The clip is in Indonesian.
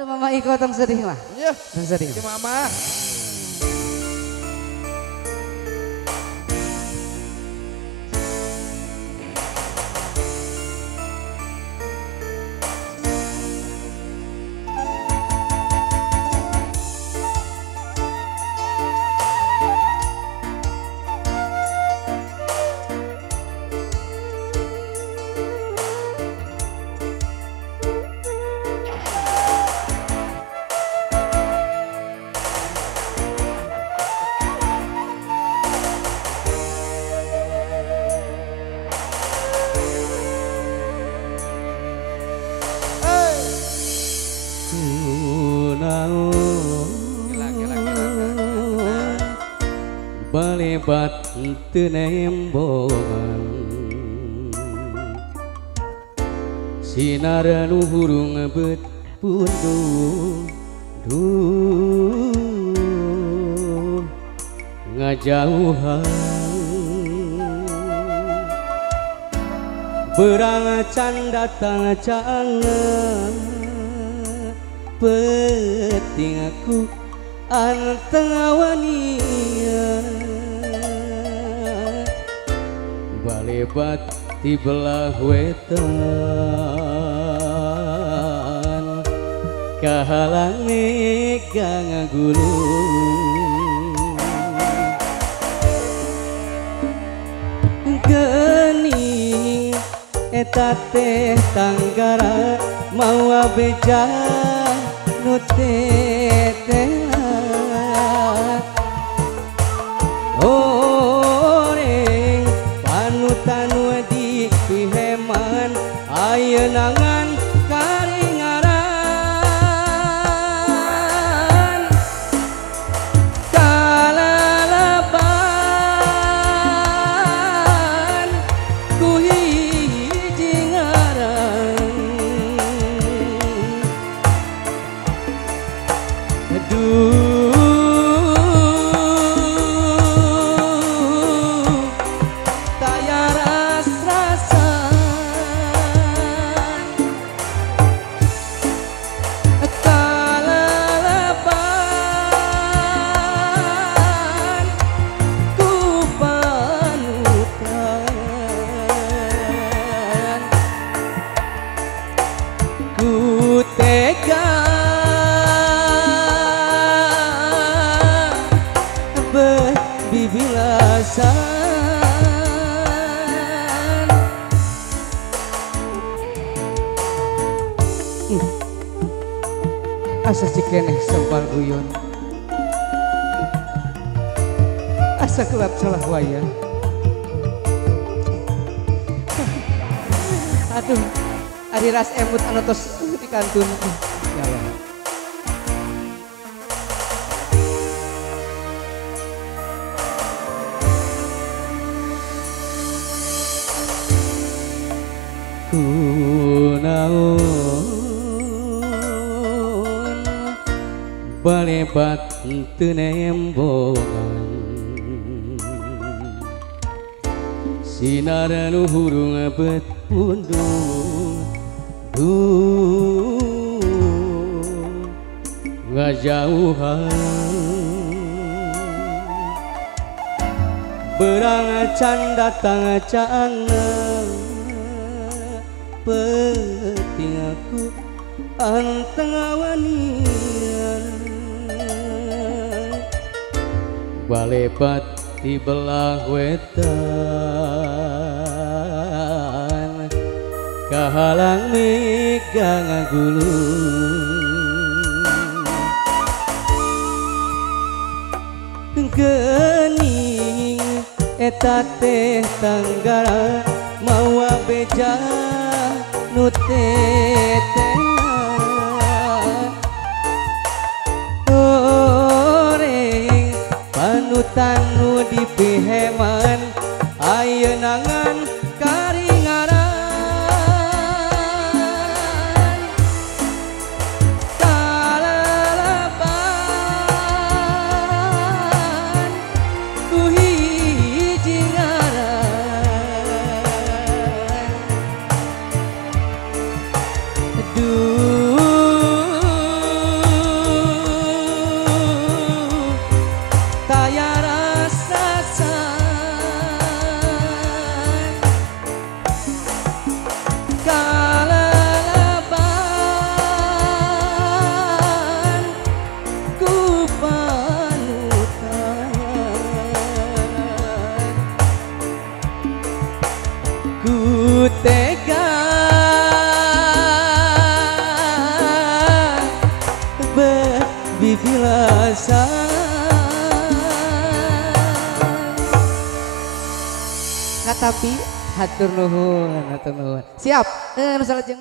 Aduh Mama Iko tong sedih mah. Iya. Tong sedih. Si Mama. Balebat teu nembongan sinar nu hurung bet punduh ngajauhan berang can datang cangan penting aku anteng wania balebat di belah wetan kahalang mega ngagulung geuning eta teh tanggara mawa beja nu teteh oreng panutan di piheman ayeunangan karingaran kalalaban ku hiji ngaran Asa cikeneh sempal guyon asa kelap salah waya aduh ari ras emut anu tos dikantun ya Allah. Balebat teu nembongan sinar nu hurung bet punduh ngajauhan berang can datang cangan penting aku anteng wania balebat di belah wetan kahalang mega ngagulung geuning eta teh tanggara mawa beja nu teteh tanu di piheman ayeunangan karingaran kalalaban ku hiji ngaran bibilasa Nah tapi hatur nuhun, hatur nuhun. Siap. Nu salajengna